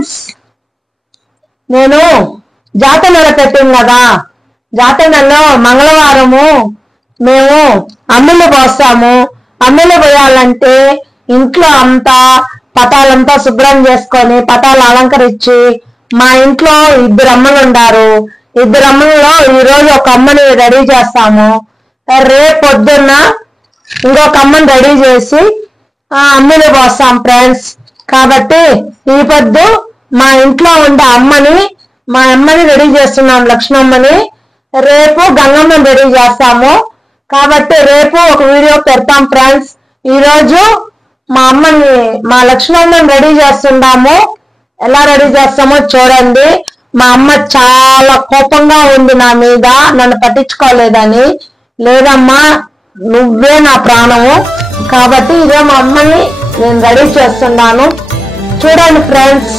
Friends, నేను జాతర నెల పెట్టింది కదా, జాతర నెలలో మంగళవారము మేము అమ్మిళ్ళు పోస్తాము. అమ్మిళ్ళు పోయాలంటే ఇంట్లో అంతా పటాలంతా శుభ్రం చేసుకొని పటాలు అలంకరించి, మా ఇంట్లో 2 అమ్మలు ఉండారు. 2 అమ్మలలో ఈరోజు ఒక అమ్మని రెడీ చేస్తాము. రేపు పొద్దున్న ఇంకొక అమ్మని రెడీ చేసి అమ్మిళ్ళు పోస్తాం ఫ్రెండ్స్. కాబట్టి ఈ పొద్దు మా ఇంట్లో ఉండే మా అమ్మని రెడీ చేస్తున్నాం, లక్ష్మమ్మని. రేపు గంగమ్మని రెడీ చేస్తాము. కాబట్టి రేపు ఒక వీడియో పెడతాం ఫ్రెండ్స్. ఈరోజు మా లక్ష్మమ్మని రెడీ చేస్తున్నాము. ఎలా రెడీ చేస్తామో చూడండి. మా అమ్మ చాలా కోపంగా ఉంది నా మీద, నన్ను పట్టించుకోలేదని. లేదమ్మా, నువ్వే నా ప్రాణము. కాబట్టి ఇదే మా అమ్మని నేను రెడీ చేస్తున్నాను, చూడండి ఫ్రెండ్స్.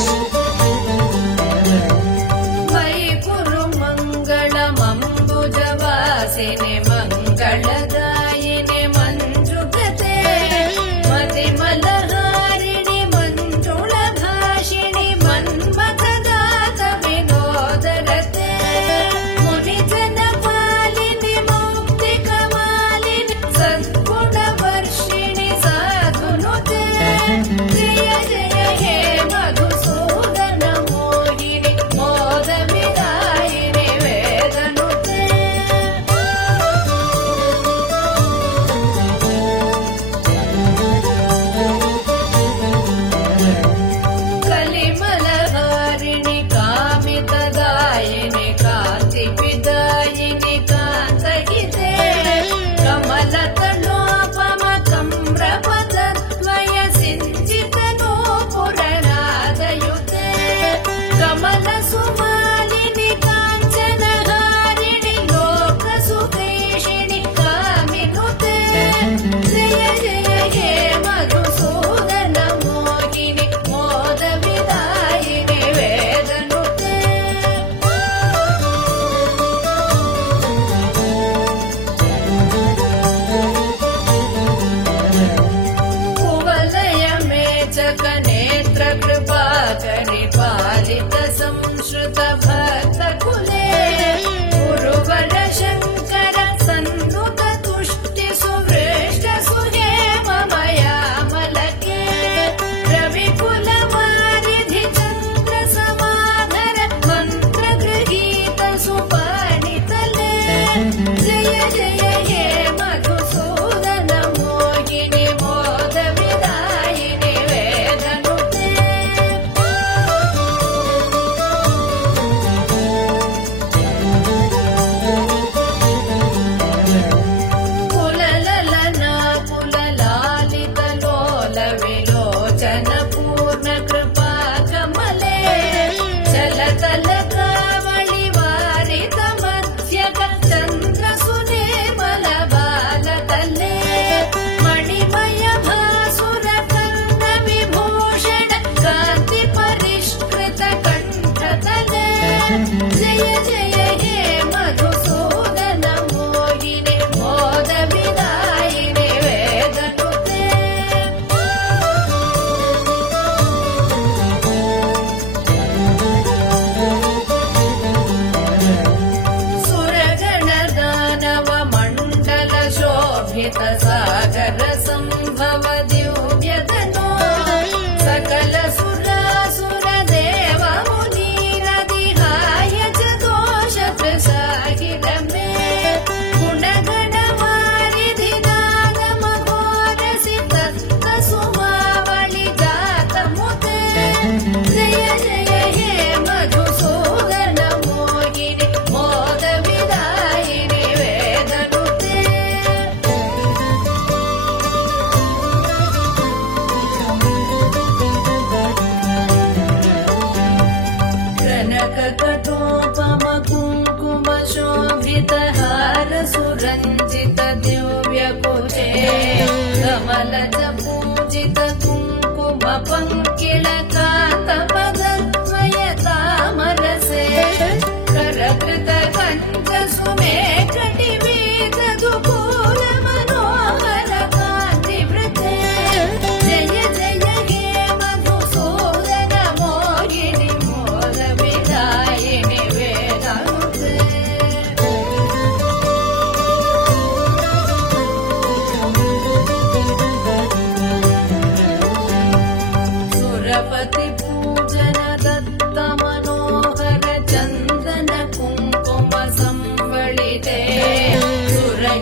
జయ జయ హే మధుసూదన మోహిని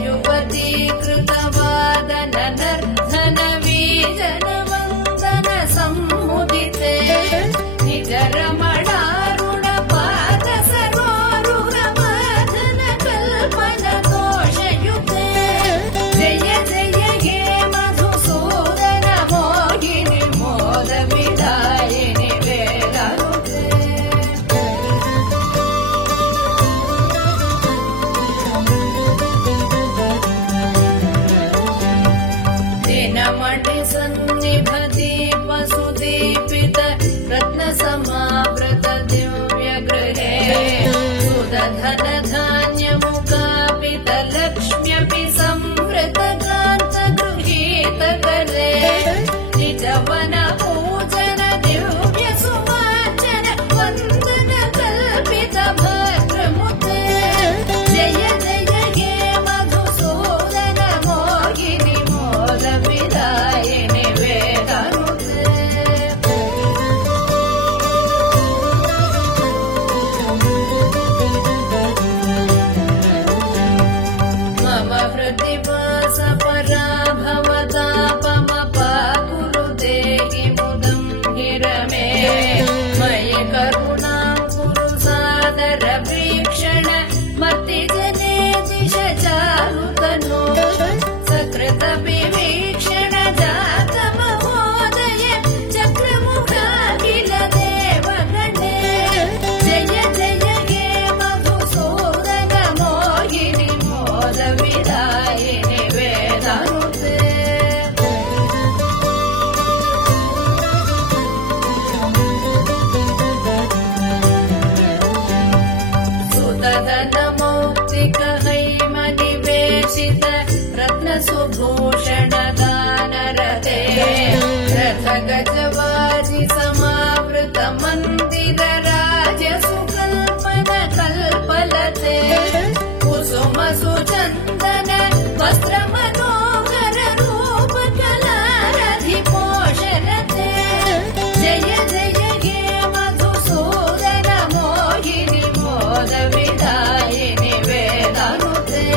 युवती कृतवादन नर्धन वीजन वन्दन सम्मुदिते निज रमणारुण पाद सरोरुहमाधन कल्पन कोशयुते जय जय हे मधुसूदन मोहिनि मोद विदायिनि वेदानुते दिनमणि सन्निभ दीप सुदीपित रत्न समावृत दिव्य गृहे सुदधन धान्य मुकापित लक्ष्म्यपि संवृत कान्त गृहीत करे निजवन पूजन दिव्य सुवाचन वन्दन कल्पित भद्रमुते जय जय हे मधुसूदन मोहिनि मोद विदायिनि वेदानुते मम हृदि वास पराभवतापमपाकुरु देहि मुदं गिरमे मयि करुणां कुरु सादर वीक्षण मत्तिजने दिश चारुतनो सकृत विवीक्षण जात महोदय चक्रमुखाखिल देवगणे जय जय हे मधुसूदन मोहिनि मोद विदायिनि वेदानुते सुदधन मौक्तिक हैमनिवेशित रत्न सुभूषण दानरते रथ गजवाजि समावृत मन्दिर राज सुकल्पन कल्पलते कुसुम सुचन्दन वस्त्र मनोहर रूप कलारधि पोषरते जय जय हे मधुसूदन मोहिनि मोद विदायिनि वेदानुते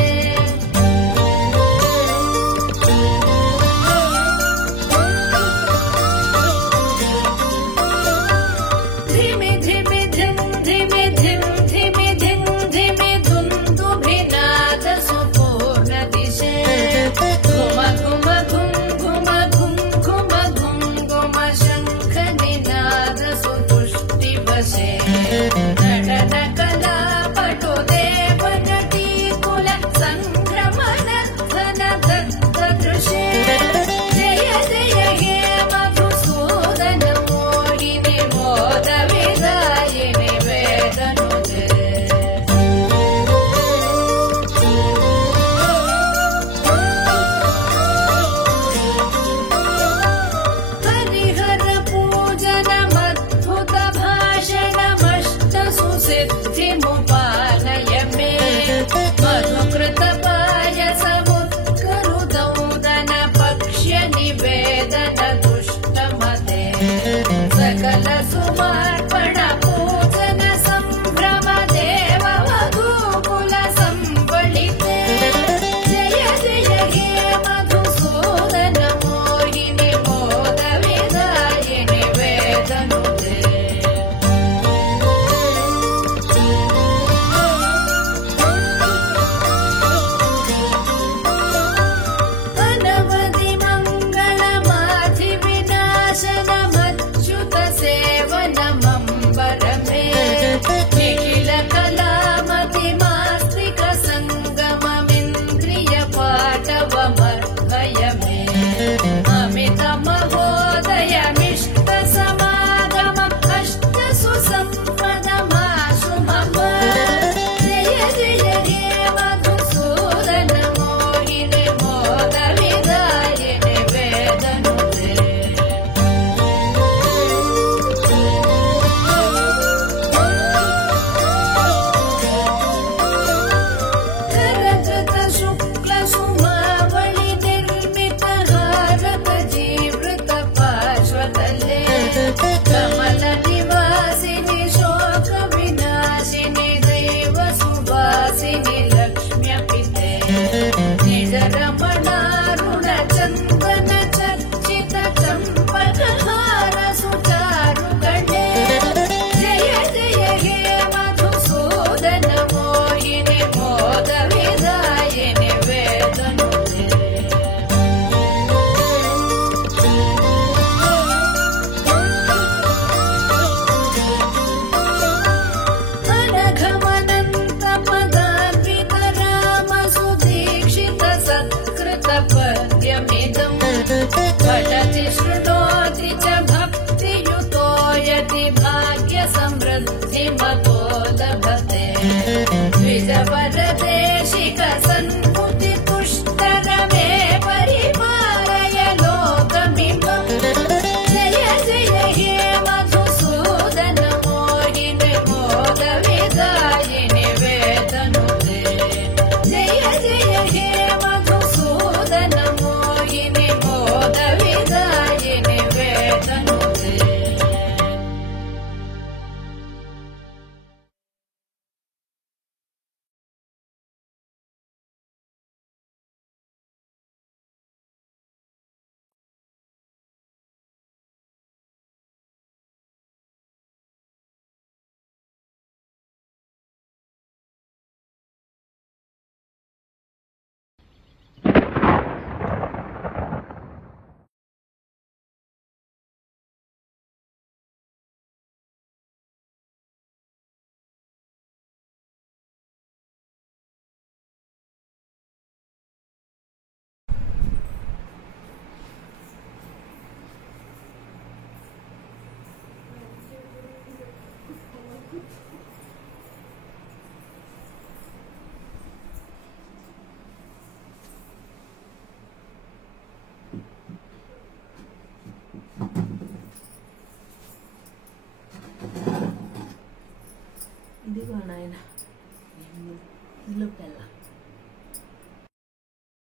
वर